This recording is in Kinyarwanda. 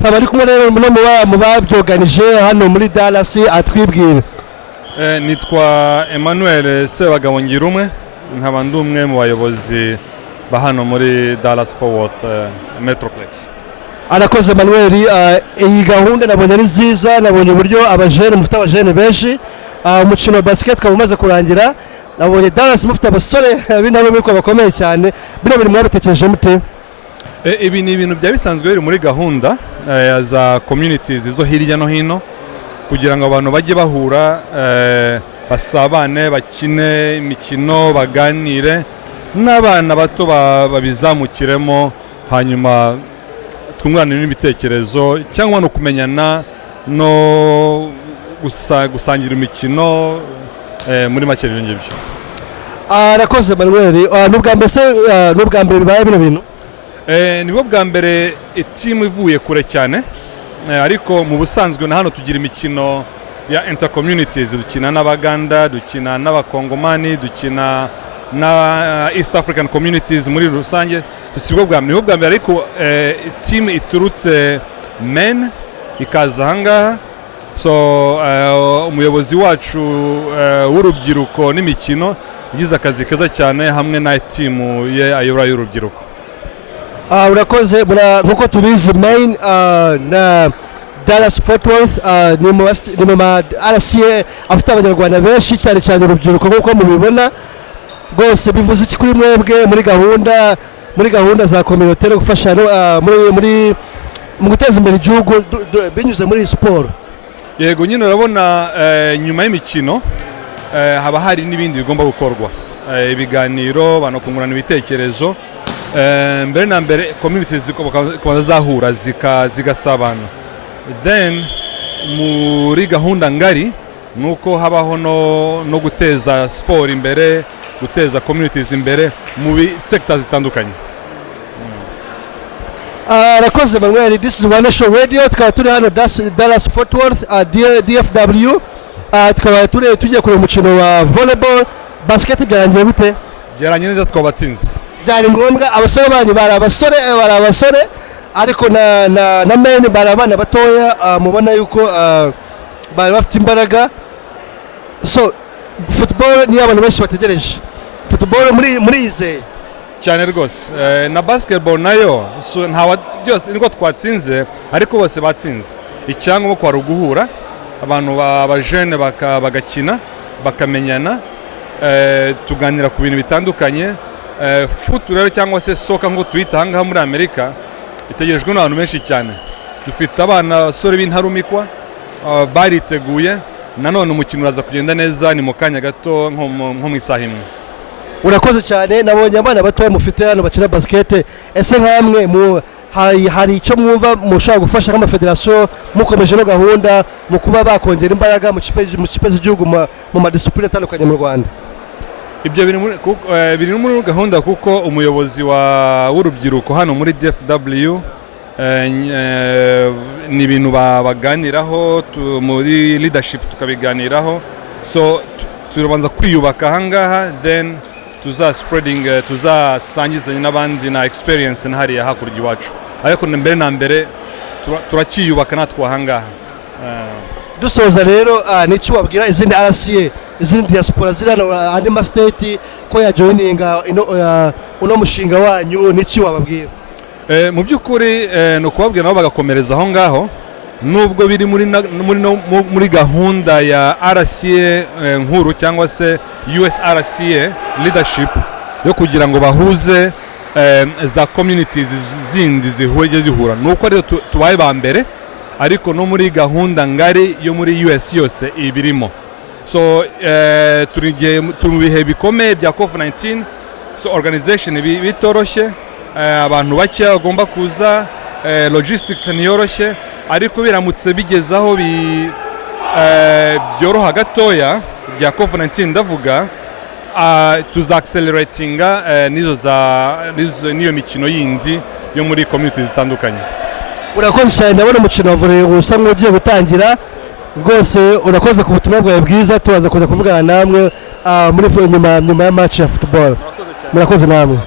nkaba ari kumwe rero no mu babyoganije hano muri Dallas atwibwira. Nitwa Emmanuel Sebagabo Ngirumwe, nkaba ndi umwe mu bayobozi ba hano muri Dallas Fort Worth Metroplex. Arakoze Emmanuel, iyi gahunda nabonye ari nziza, nabonye uburyo abajene mufite abajene benshi, umukino wa basket kaba umaze kurangira, nabonye Dallas mufite abasore b'intarumikwa ko bakomeye cyane, bino biri mwabatekereje mute? Ibi ni ibintu bya bisanzwe biri muri gahunda za communities zo hirya no hino kugira ngo abantu bajye bahura, basabane, bakine imikino, baganire n'abana bato babizamukiremo, hanyuma twunganira n'ibitekerezo cyangwa no kumenyana no gusangira imikino muri make n'ibyo. Arakoze Emmanuel, n'ubwa mbere bibaye bino bintu? Nibwo bwa mbere team ivuye kure cyane, ariko mu busanzwe na hano tugira imikino ya intercommunities, dukina n'Abaganda, dukina n'Abakongomani, dukina na East African communities muri rusange. Nibwo bwa mbere ariko team iturutse men ikaza ahangaha, so umuyobozi wacu w'urubyiruko n'imikino yagize akazi keza cyane hamwe na team ye ayobora y'urubyiruko. Urakoze, nkuko tubizi main na Dallas Fort Worth ni mu ma RCA afite abanyarwanda benshi cyane cyane urubyiruko nkuko mubibona. Rwose bivuze iki kuri mwebwe muri gahunda za community no gufasha muri mu guteza imbere igihugu binyuze muri sport? Yego, nyine urabona nyuma y'imikino haba hari n'ibindi bigomba gukorwa, ibiganiro, banakungurana ibitekerezo. Mbere na mbere communities kubanza zahura zigasabana, then muri gahunda ngari nuko habaho no guteza sport imbere, guteza communities imbere mu sectors zitandukanye. Arakoze Emmanuel, this is One Show Radio, tukaba turi hano Dallas Fort Worth DFW, tukaba tugiye kureba umukino wa volleyball. Basket byarangiye gute? Byarangiye neza, twabatsinze. Byari ngombwa, abasore banyu bari abasore ariko na men bari abana batoya, mubona yuko bari bafite imbaraga. So football niyo abantu benshi bategereje, football muri izeye cyane rwose, na basketball nayo ntawa byose niko twatsinze, ariko bose batsinze. Icyangombwa kwa ruguhura abantu b'abajene bagakina, bakamenyana, tuganira ku bintu bitandukanye. Football cyangwa se soccer ngo tuyitanga muri Amerika itegerejwe n'abantu benshi cyane. Dufite abana basore b'intarumikwa bariteguye, nanone umukino uraza kugenda neza, ni mu kanya gato nko mu isaha imwe. Urakoze cyane, nabonye abana batoya mufite hano bakina basket. Ese nkamwe hari icyo mwumva mushaka gufasha nk'amafederasiyo mukomeje no gahunda mu kuba bakongera imbaraga mu kipe z'igihugu mu madisipline atandukanye mu Rwanda? Ibyo biri muri gahunda kuko umuyobozi w'urubyiruko hano muri DFW ni ibintu baganiraho muri leadership, tukabiganiraho. So turabanza kwiyubaka ahangaha, then tuzasangizanya n'abandi na experience hariya hakurya iwacu, ariko mbere na mbere turakiyubaka natwe ahangaha. Dusoza rero, n'iki wabwira izindi RCA, izindi diaspora ziri hano andi ma state ko yajoininga uno mushinga wanyu, n'iki wababwira? Mu by'ukuri no kubabwira nabo bagakomereza aho ngaho, nubwo biri muri gahunda ya RCA nkuru cyangwa se US RCA leadership yo kugira ngo bahuze za communities zindi zihura, nuko rero tubaye ba mbere, ariko no muri gahunda ngari yo muri US yose ibirimo. So turi mu bihe bikomeye bya COVID-19, so organization bitoroshye, abantu bake bagomba kuza, logistics ntiyoroshye, ariko biramutse bigezaho byoroha gatoya bya COVID-19 ndavuga, tuzaacceleratinga niyo mikino yindi yo muri communities zitandukanye. Urakoze cyane, ndabona umukino wa volley usa nk'ugiye gutangira. Rwose urakoze ku butumwa bwawe bwiza, turaza kuza kuvugana namwe muri nyuma ya match ya football. Murakoze namwe.